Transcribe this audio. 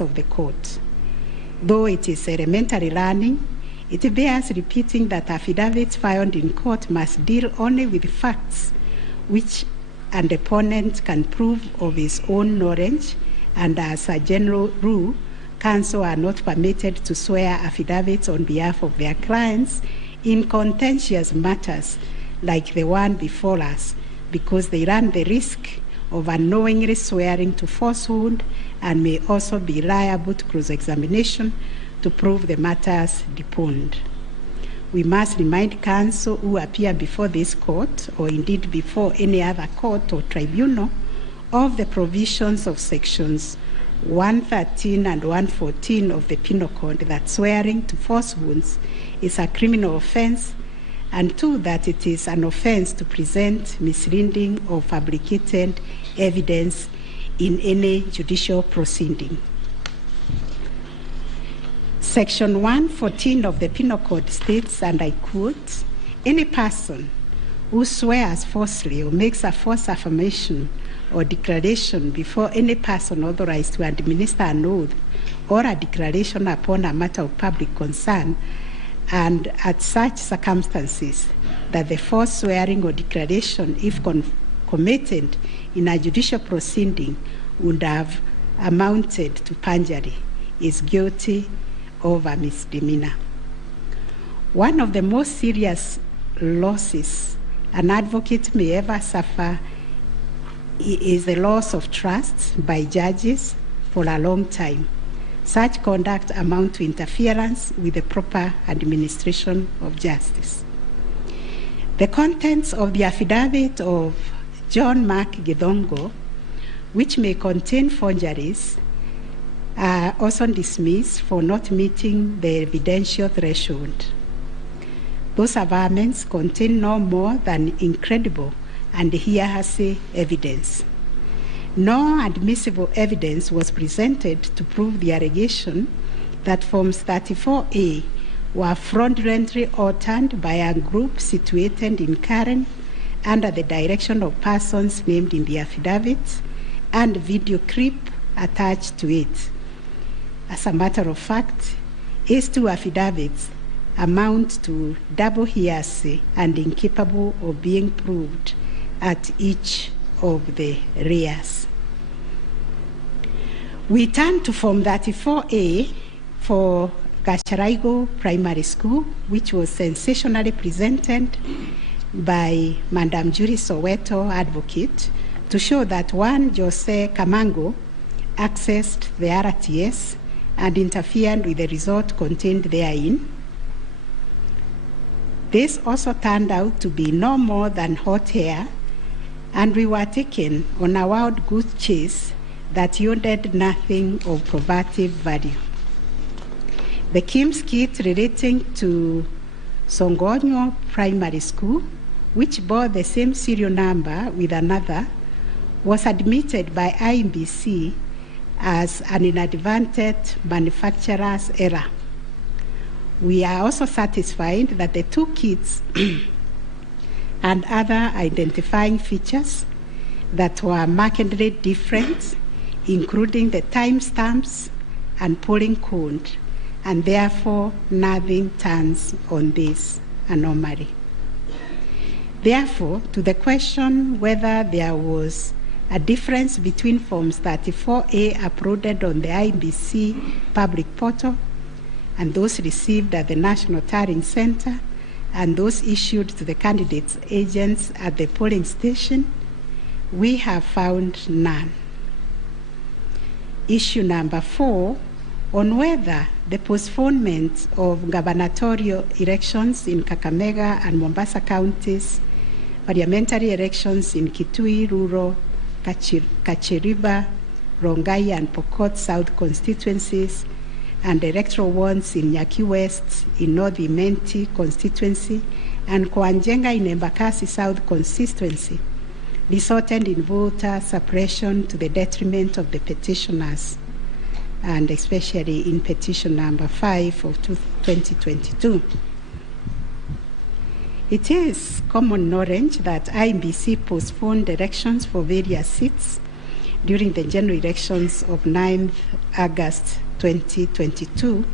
members of the court. Though it is elementary learning, it bears repeating that affidavits filed in court must deal only with facts which an deponent can prove of his own knowledge, and as a general rule, counsel are not permitted to swear affidavits on behalf of their clients in contentious matters like the one before us, because they run the risk of unknowingly swearing to falsehood and may also be liable to cross-examination to prove the matters deponed. We must remind counsel who appear before this court, or indeed before any other court or tribunal, of the provisions of sections 113 and 114 of the Penal Code that swearing to falsehoods is a criminal offense, and two, that it is an offense to present misleading or fabricated evidence in any judicial proceeding. Section 114 of the Penal Code states, and I quote, "Any person who swears falsely or makes a false affirmation or declaration before any person authorized to administer an oath or a declaration upon a matter of public concern, and at such circumstances that the false swearing or declaration, if committed in a judicial proceeding, would have amounted to perjury, is guilty of a misdemeanor." One of the most serious losses an advocate may ever suffer is the loss of trust by judges for a long time. Such conduct amounts to interference with the proper administration of justice. The contents of the affidavit of John Mark Githongo, which may contain forgeries, are also dismissed for not meeting the evidential threshold. Those averments contain no more than incredible and hearsay evidence. No admissible evidence was presented to prove the allegation that Forms 34A were fraudulently altered by a group situated in Karen under the direction of persons named in the affidavit and video clip attached to it. As a matter of fact, these two affidavits amount to double hearsay and incapable of being proved at each of the rears. We turn to Form 34A for Gacharaigo Primary School, which was sensationally presented by Madam Judy Soweto, advocate, to show that one Jose Camango accessed the RTS and interfered with the result contained therein. This also turned out to be no more than hot air, and we were taken on a wild goose chase that yielded nothing of probative value. The Kim's kit relating to Songonyo Primary School, which bore the same serial number with another, was admitted by IMBC as an inadvertent manufacturer's error. We are also satisfied that the two kits and other identifying features that were markedly different, including the timestamps and polling code, and therefore nothing turns on this anomaly. Therefore, to the question whether there was a difference between Forms 34A uploaded on the IBC public portal and those received at the National Tallying Center and those issued to the candidates' agents at the polling station, we have found none. Issue number 4, on whether the postponement of gubernatorial elections in Kakamega and Mombasa counties, parliamentary elections in Kitui, Rural, Kachiriba, Rongai, and Pokot South constituencies, and electoral ones in Nyaki West, in North Imenti constituency, and Kwanjenga in Embakasi South constituency, resulted in voter suppression to the detriment of the petitioners, and especially in petition number 5 of 2022. It is common knowledge that IBC postponed elections for various seats during the general elections of 9th August 2022.